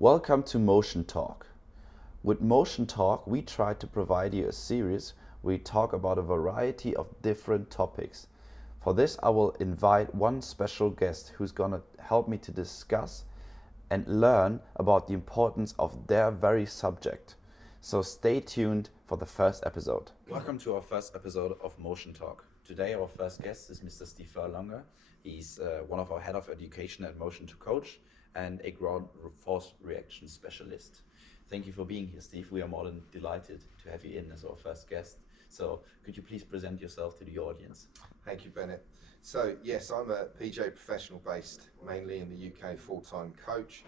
Welcome to MotionTalk. With MotionTalk, we try to provide you a series where we talk about a variety of different topics. For this, I will invite one special guest who's going to help me to discuss and learn about the importance of their very subject. So stay tuned for the first episode. Welcome to our first episode of MotionTalk. Today our first guest is Mr. Steve Furlonger. He's one of our head of education at Motion2Coach and a ground force reaction specialist. Thank you for being here, Steve. We are more than delighted to have you in as our first guest. So could you please present yourself to the audience? Thank you, Bennett. So yes, I'm a PJ professional based mainly in the UK, full-time coach.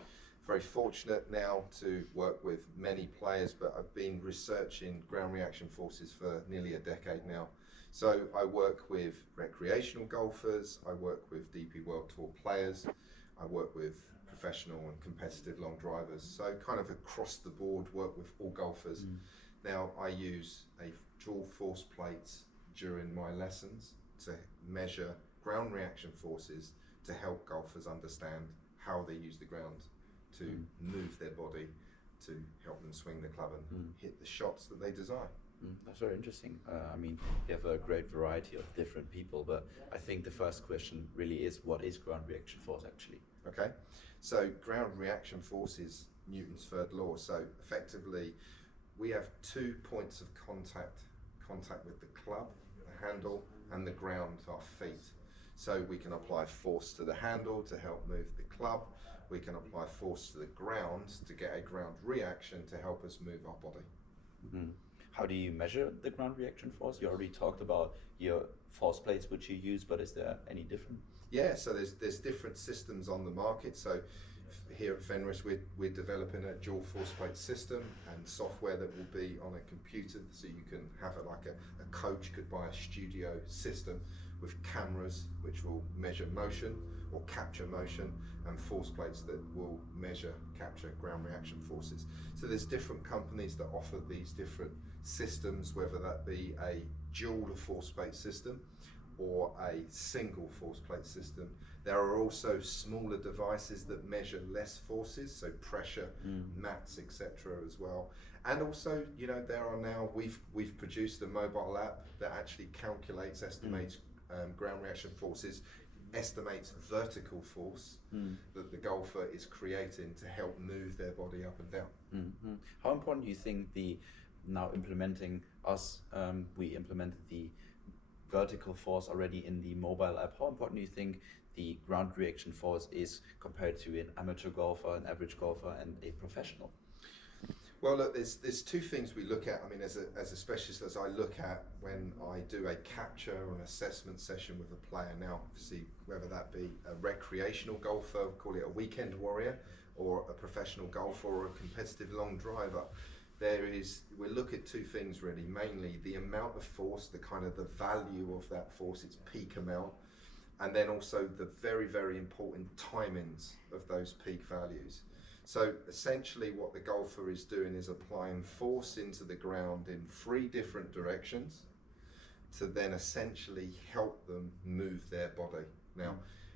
Very fortunate now to work with many players, but I've been researching ground reaction forces for nearly a decade now. So I work with recreational golfers, I work with DP World Tour players, I work with professional and competitive long drivers. So kind of across the board, work with all golfers. Now I use a dual force plates during my lessons to measure ground reaction forces to help golfers understand how they use the ground to move their body to help them swing the club and hit the shots that they desire. That's very interesting. I mean, you have a great variety of different people, but I think the first question really is, what is ground reaction force actually? Okay, so ground reaction force is Newton's third law. So effectively, we have 2 points of contact with the club, the handle, and the ground, our feet. So we can apply force to the handle to help move the club. We can apply force to the ground to get a ground reaction to help us move our body. How do you measure the ground reaction force? You already talked about your force plates which you use, but is there any different? Yeah, so there's different systems on the market. So here at FENRIS, we're developing a dual force plate system and software that will be on a computer, so you can have it like a coach could buy a studio system with cameras which will measure motion or capture motion, and force plates that will measure, capture ground reaction forces. So there's different companies that offer these different systems, whether that be a dual force plate system or a single force plate system. There are also smaller devices that measure less forces, so pressure, mats, etc. as well. And also, you know, there are now, we've produced a mobile app that actually calculates, estimates ground reaction forces, estimates vertical force that the golfer is creating to help move their body up and down. How important do you think now implementing we implemented the vertical force already in the mobile app? How important do you think the ground reaction force is compared to an amateur golfer, an average golfer, and a professional? Well, look, there's two things we look at. I mean, as a specialist, as I look at when I do a capture or an assessment session with a player. Now, obviously, whether that be a recreational golfer, call it a weekend warrior, or a professional golfer or a competitive long driver, we look at two things really, mainly the amount of force, the kind of the value of that force, its peak amount, and then also the very, very important timings of those peak values. So essentially what the golfer is doing is applying force into the ground in 3 different directions to then essentially help them move their body. Now,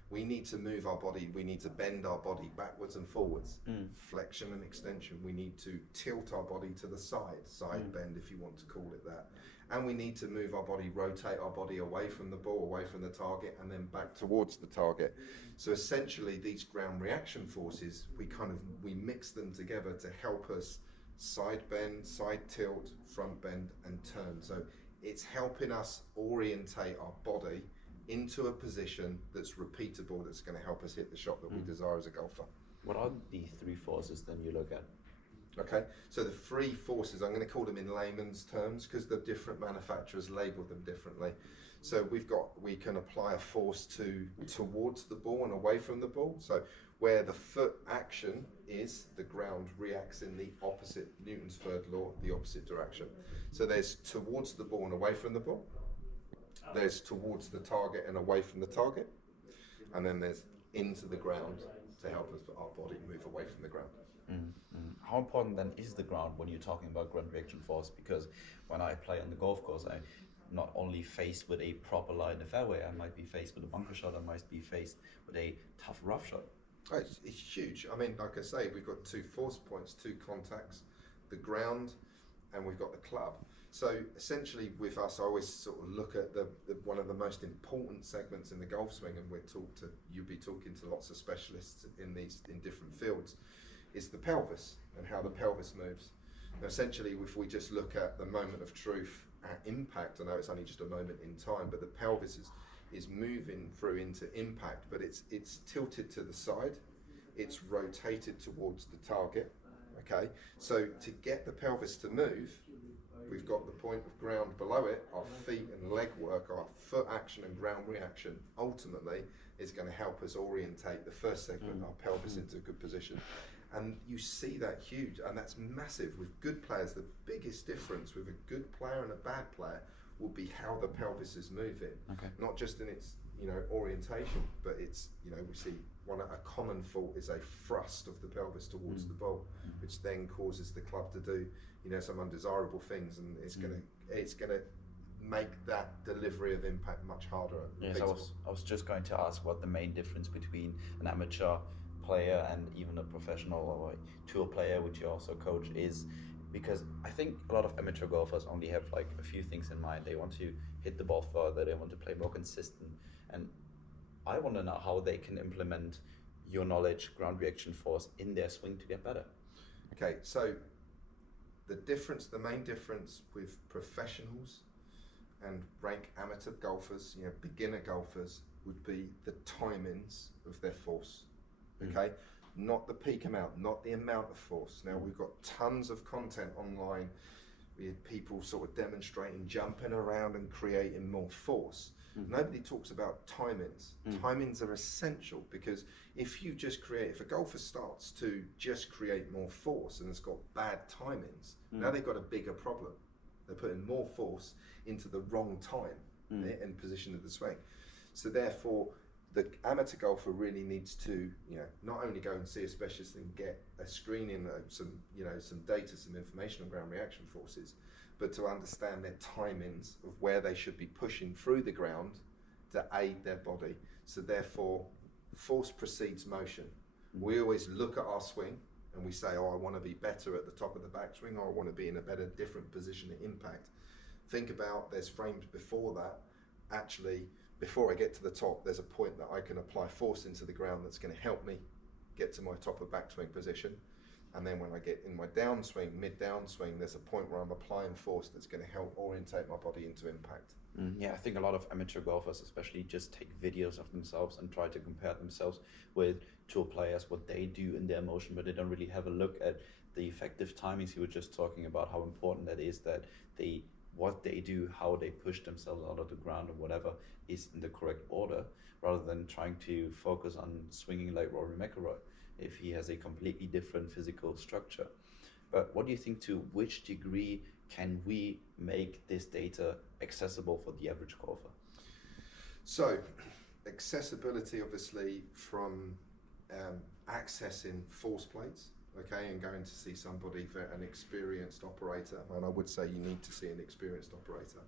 we need to move our body, we need to bend our body backwards and forwards, flexion and extension. We need to tilt our body to the side bend if you want to call it that. And we need to move our body, rotate our body away from the ball, away from the target, and then back towards the target. So essentially these ground reaction forces, we mix them together to help us side bend, side tilt, front bend, and turn. So it's helping us orientate our body into a position that's repeatable, that's going to help us hit the shot that we desire as a golfer. What are the 3 forces then you look at? Okay, so the 3 forces, I'm going to call them in layman's terms because the different manufacturers label them differently. So we can apply a force towards the ball and away from the ball. So where the foot action is, the ground reacts in the opposite, Newton's third law, the opposite direction. So there's towards the ball and away from the ball. There's towards the target and away from the target. And then there's into the ground to help us our body move away from the ground. How important then is the ground when you're talking about ground reaction force? Because when I play on the golf course, I'm not only faced with a proper lie in the fairway, I might be faced with a bunker shot, I might be faced with a tough rough shot. Oh, it's huge. I mean, like I say, we've got 2 force points, 2 contacts, the ground, and we've got the club. So essentially with us, I always sort of look at the one of the most important segments in the golf swing, and you'll be talking to lots of specialists in different fields, is the pelvis and how the pelvis moves. Now, essentially, if we just look at the moment of truth at impact, I know it's only just a moment in time, but the pelvis is moving through into impact, but it's tilted to the side, it's rotated towards the target. Okay, so to get the pelvis to move, we've got the point of ground below it. Our feet and leg work, our foot action and ground reaction, ultimately is going to help us orientate the first segment, our pelvis, into a good position. And you see that huge, and that's massive with good players. The biggest difference with a good player and a bad player will be how the pelvis is moving. Okay. Not just in its orientation, but it's we see a common fault is a thrust of the pelvis towards the ball, which then causes the club to do some undesirable things, and it's gonna make that delivery of impact much harder. Yes, I was just going to ask what the main difference between an amateur player and even a professional or a tour player, which you also coach, is, because I think a lot of amateur golfers only have like a few things in mind. They want to hit the ball further, they want to play more consistent, and I want to know how they can implement your knowledge, ground reaction force, in their swing to get better. Okay, so the main difference with professionals and rank amateur golfers, beginner golfers, would be the timings of their force. Okay, not the peak amount, not the amount of force. Now, we've got tons of content online with people sort of demonstrating jumping around and creating more force. Nobody talks about timings. Timings are essential, because if a golfer starts to just create more force and has got bad timings, now they've got a bigger problem. They're putting more force into the wrong time and position of the swing. So therefore, the amateur golfer really needs to, not only go and see a specialist and get a screening, some data, some information on ground reaction forces, but to understand their timings of where they should be pushing through the ground to aid their body. So therefore, force precedes motion. We always look at our swing and we say, I want to be better at the top of the backswing, or I want to be in a better, different position at impact. Think about, there's frames before that. Actually, before I get to the top, there's a point that I can apply force into the ground that's going to help me get to my top of backswing position. And then when I get in my downswing, mid-downswing, there's a point where I'm applying force that's going to help orientate my body into impact. Yeah, I think a lot of amateur golfers especially just take videos of themselves and try to compare themselves with tour players, what they do in their motion, but they don't really have a look at the effective timings. You were just talking about how important that is, that what they do, how they push themselves out of the ground or whatever, is in the correct order, rather than trying to focus on swinging like Rory McIlroy if he has a completely different physical structure. But what do you think, to which degree can we make this data accessible for the average golfer? So, accessibility, obviously, from accessing force plates, okay, and going to see somebody, an experienced operator, and I would say you need to see an experienced operator.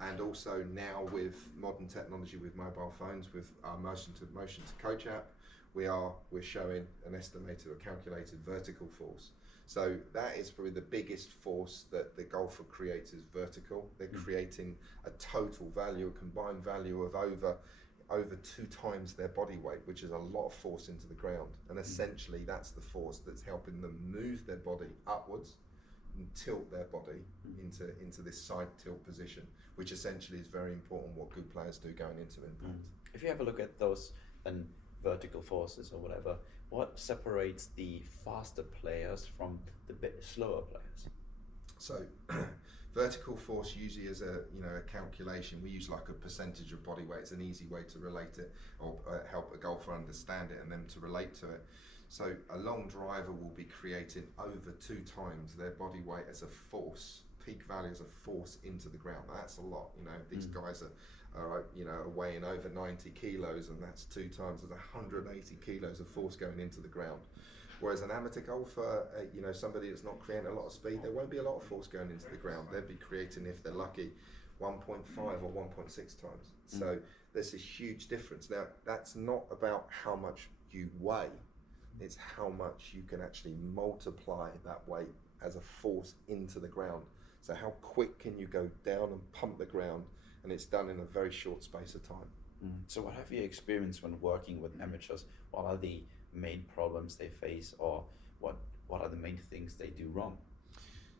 And also now with modern technology, with mobile phones, with our Motion to Coach app, we're showing an estimated or calculated vertical force. So that is probably the biggest force that the golfer creates, is vertical. They're creating a total value, a combined value of over 2 times their body weight, which is a lot of force into the ground. And essentially that's the force that's helping them move their body upwards and tilt their body into this side tilt position, which essentially is very important, what good players do going into impact. If you have a look at those vertical forces or whatever, what separates the faster players from the bit slower players? So vertical force usually is a calculation. We use like a percentage of body weight. It's an easy way to relate it, or help a golfer understand it and them to relate to it. So a long driver will be creating over 2 times their body weight as a force, peak value as a force into the ground. That's a lot. These guys are weighing over 90 kilos, and that's 2 times, as 180 kilos of force going into the ground. Whereas an amateur golfer, somebody that's not creating a lot of speed, there won't be a lot of force going into the ground. They'll be creating, if they're lucky, 1.5 or 1.6 times. So there's a huge difference. Now, that's not about how much you weigh, it's how much you can actually multiply that weight as a force into the ground. So how quick can you go down and pump the ground, and it's done in a very short space of time. So what have you experienced when working with amateurs? What are the main problems they face, or what are the main things they do wrong?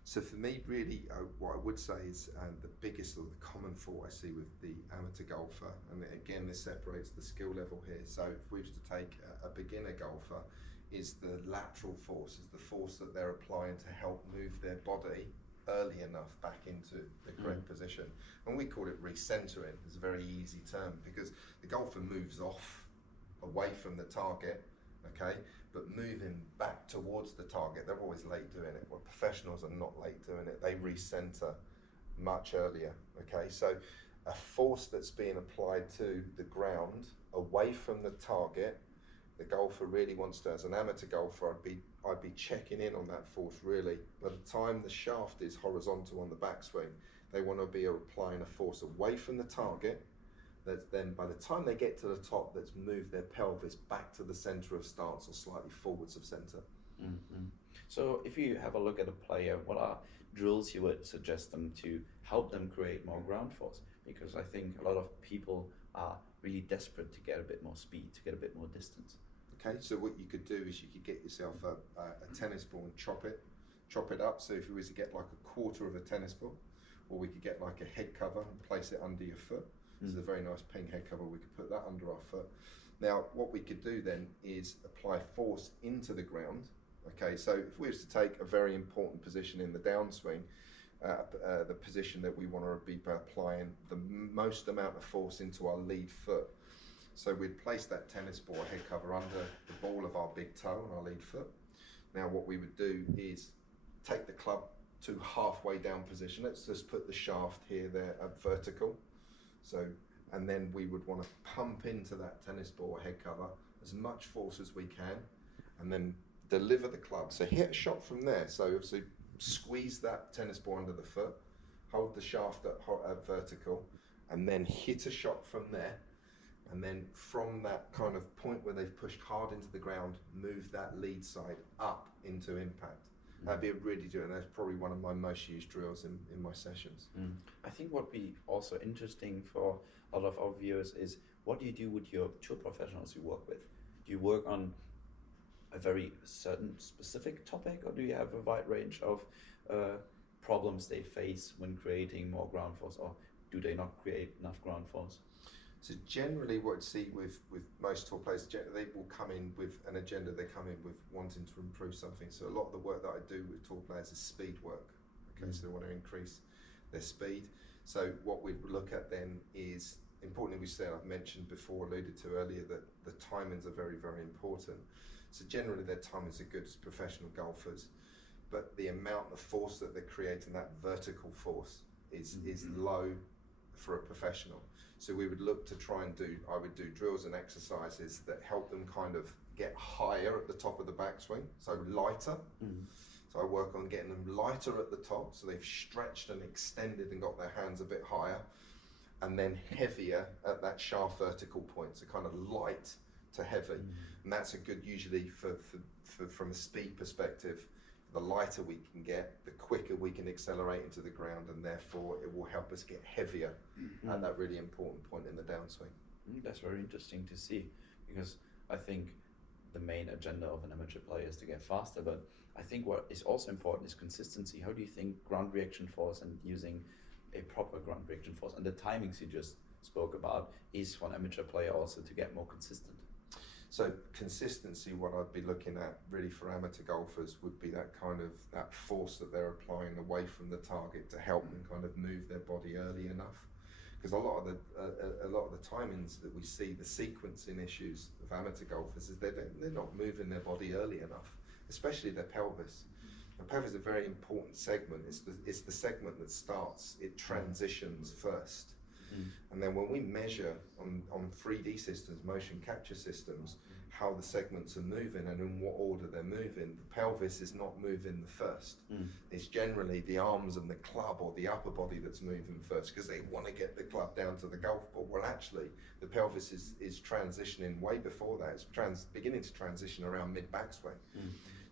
So for me, really, what I would say is the biggest or the common fault I see with the amateur golfer, and again, this separates the skill level here. So if we were to take a beginner golfer, is the lateral force, is the force that they're applying to help move their body early enough back into the correct position. And we call it recentering. It's a very easy term because the golfer moves off away from the target, okay, but moving back towards the target, they're always late doing it. Well, professionals are not late doing it. They recenter much earlier, okay? So a force that's being applied to the ground away from the target, the golfer really wants to, as an amateur golfer, I'd be checking in on that force really. By the time the shaft is horizontal on the backswing, they want to be applying a force away from the target, that's then by the time they get to the top, that's moved their pelvis back to the center of stance or slightly forwards of center. So if you have a look at a player, what are drills you would suggest them to help them create more ground force? Because I think a lot of people are really desperate to get a bit more speed, to get a bit more distance. Okay, so what you could do is you could get yourself a tennis ball and chop it up. So if you was to get like a quarter of a tennis ball, or we could get like a head cover and place it under your foot. This is a very nice ping head cover. We could put that under our foot. Now, what we could do then is apply force into the ground. Okay, so if we was to take a very important position in the downswing, the position that we want to be applying the most amount of force into our lead foot. So we'd place that tennis ball head cover under the ball of our big toe on our lead foot. Now what we would do is take the club to halfway down position. Let's just put the shaft here, there at vertical. So, and then we would want to pump into that tennis ball head cover as much force as we can, and then deliver the club. So hit a shot from there. So obviously squeeze that tennis ball under the foot, hold the shaft at vertical, and then hit a shot from there. And then from that kind of point where they've pushed hard into the ground, move that lead side up into impact. That'd be a really good, and that's probably one of my most used drills in my sessions. I think what be also interesting for a lot of our viewers is, what do you do with your tour professionals you work with? Do you work on a very certain specific topic, or do you have a wide range of problems they face when creating more ground force, or do they not create enough ground force? So generally what I'd see with most tour players, they will come in with an agenda, they come in with wanting to improve something. So a lot of the work that I do with tour players is speed work. Okay, so they want to increase their speed. So what we look at then is, importantly, I've mentioned before, alluded to earlier, that the timings are very, very important. So generally their timings are good as professional golfers, but the amount of force that they're creating, that vertical force, is low for a professional. So we would look to try and I would do drills and exercises that help them kind of get higher at the top of the backswing, so lighter. So I work on getting them lighter at the top, so they've stretched and extended and got their hands a bit higher, and then heavier at that shaft vertical point, so kind of light to heavy. And that's a good, usually from a speed perspective, the lighter we can get, the quicker we can accelerate into the ground, and therefore it will help us get heavier at that really important point in the downswing. That's very interesting to see, because I think the main agenda of an amateur player is to get faster, but I think what is also important is consistency. How do you think ground reaction force and using a proper ground reaction force and the timings you just spoke about is for an amateur player also to get more consistent? So consistency, what I'd be looking at really for amateur golfers would be that kind of that force that they're applying away from the target to help them kind of move their body early enough. Because a lot of the timings that we see, the sequencing issues of amateur golfers, is they're not moving their body early enough, especially their pelvis. The pelvis is a very important segment. It's the segment that starts, it transitions first. And then when we measure on 3D systems, motion capture systems, how the segments are moving and in what order they're moving. The pelvis is not moving the first. It's generally the arms and the club or the upper body that's moving first because they want to get the club down to the golf ball. Well, actually, the pelvis is transitioning way before that. It's beginning to transition around mid-backswing.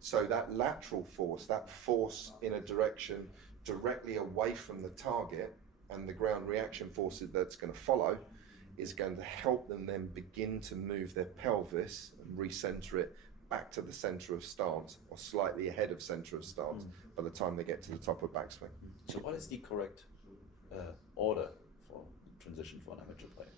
So that lateral force, that force in a direction directly away from the target, and the ground reaction force that's going to follow is going to help them then begin to move their pelvis and recenter it back to the center of stance or slightly ahead of center of stance by the time they get to the top of backswing. So what is the correct order for transition for an amateur player?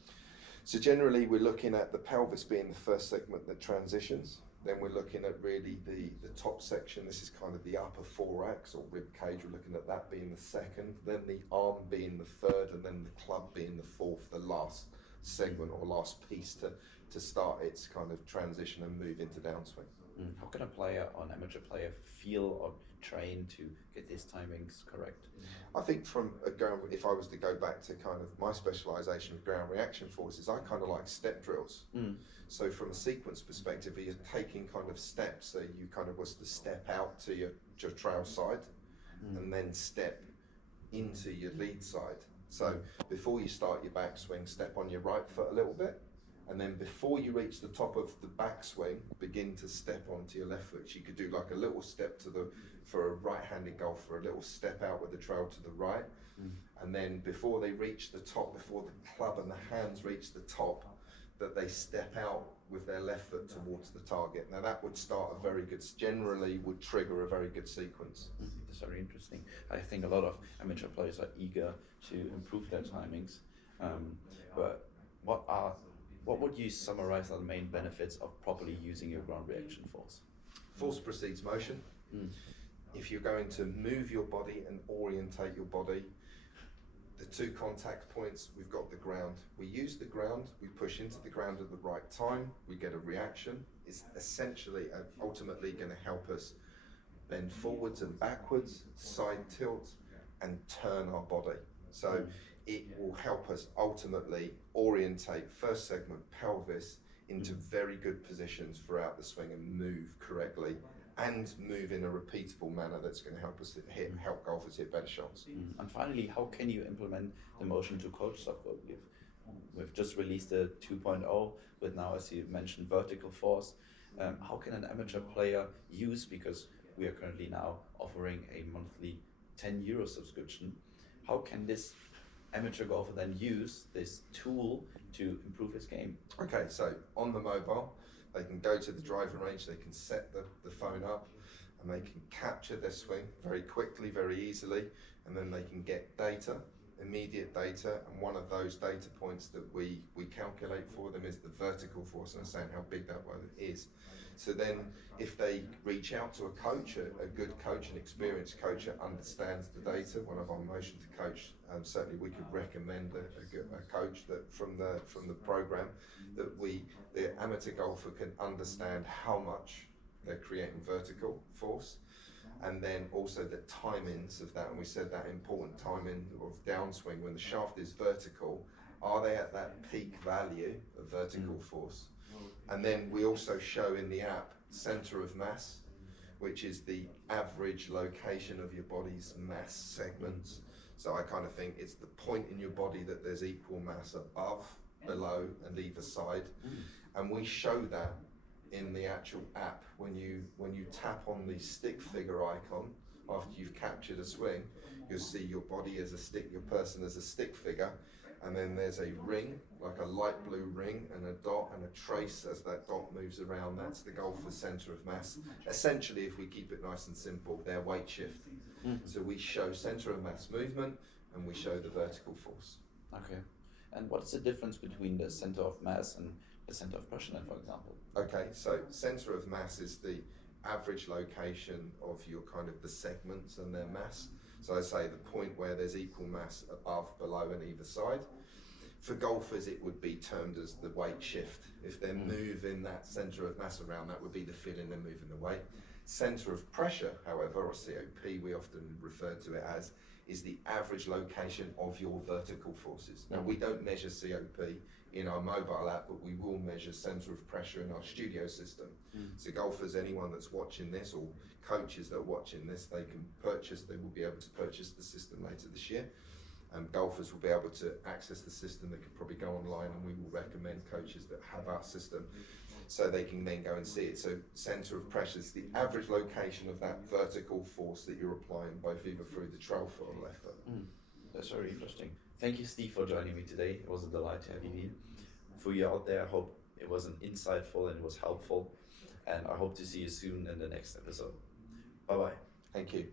So generally we're looking at the pelvis being the first segment that transitions. Then we're looking at really the top section. This is kind of the upper thorax or rib cage. We're looking at that being the second, then the arm being the third, and then the club being the fourth, the last segment or last piece to start its kind of transition and move into downswing. How can a player or an amateur player feel or train to get these timings correct? I think if I was to go back to kind of my specialisation with ground reaction forces, I kind of like step drills. So from a sequence perspective, you're taking kind of steps. So you kind of was to step out to your trail side and then step into your lead side. So before you start your backswing, step on your right foot a little bit. And then before you reach the top of the backswing, begin to step onto your left foot. So you could do like a little step for a right-handed golfer, a little step out with the trail to the right. And then before they reach the top, before the club and the hands reach the top, that they step out with their left foot towards the target. Now that would start a very good, generally would trigger a very good sequence. That's very interesting. I think a lot of amateur players are eager to improve their timings. But what would you summarize are the main benefits of properly using your ground reaction force? Force precedes motion. If you're going to move your body and orientate your body, the two contact points, we've got the ground. We use the ground, we push into the ground at the right time, we get a reaction. It's essentially, ultimately going to help us bend forwards and backwards, side tilt, and turn our body. So it will help us ultimately orientate first segment pelvis into very good positions throughout the swing and move correctly and move in a repeatable manner that's going to help us help golfers hit better shots. And finally, how can you implement the Motion to Coach software? We've just released the 2.0 with now, as you mentioned, vertical force. How can an amateur player use, because we are currently now offering a monthly €10 subscription, how can this amateur golfer then use this tool to improve his game? Okay, so on the mobile, they can go to the driving range, they can set the phone up, and they can capture their swing very quickly, very easily, and then they can get data, immediate data, and one of those data points that we calculate for them is the vertical force, and saying how big that one is. So then if they reach out to a coach, a good coach, an experienced coach that understands the data, one of our Motion to Coach, certainly we could recommend a coach that from the program that the amateur golfer can understand how much they're creating vertical force, and then also the timings of that. And we said that important timing of downswing, when the shaft is vertical, are they at that peak value of vertical force? And then we also show in the app center of mass, which is the average location of your body's mass segments. So I kind of think it's the point in your body that there's equal mass above, below, and either side. And we show that in the actual app. When you tap on the stick figure icon after you've captured a swing, you'll see your body as a stick, your person as a stick figure, and then there's a ring, like a light blue ring, and a dot and a trace as that dot moves around. That's the golfer's center of mass. Essentially, if we keep it nice and simple, their weight shift. So we show center of mass movement and we show the vertical force. Okay. And what's the difference between the center of mass and the center of pressure, for example? Okay, so center of mass is the average location of your kind of the segments and their mass. So I say the point where there's equal mass above, below, and either side. For golfers, it would be termed as the weight shift. If they're moving that center of mass around, that would be the feeling they're moving the weight. Center of pressure, however, or COP, we often refer to it as, is the average location of your vertical forces. Now, we don't measure COP in our mobile app, but we will measure center of pressure in our studio system. So golfers, anyone that's watching this, or coaches that are watching this, they will be able to purchase the system later this year. Golfers will be able to access the system. They can probably go online, and we will recommend coaches that have our system so they can then go and see it. So center of pressure is the average location of that vertical force that you're applying, both either through the trail foot or left foot. That's very interesting. Thank you, Steve, for joining me today. It was a delight to have you here. For you out there, I hope it was insightful and it was helpful. And I hope to see you soon in the next episode. Bye-bye. Thank you.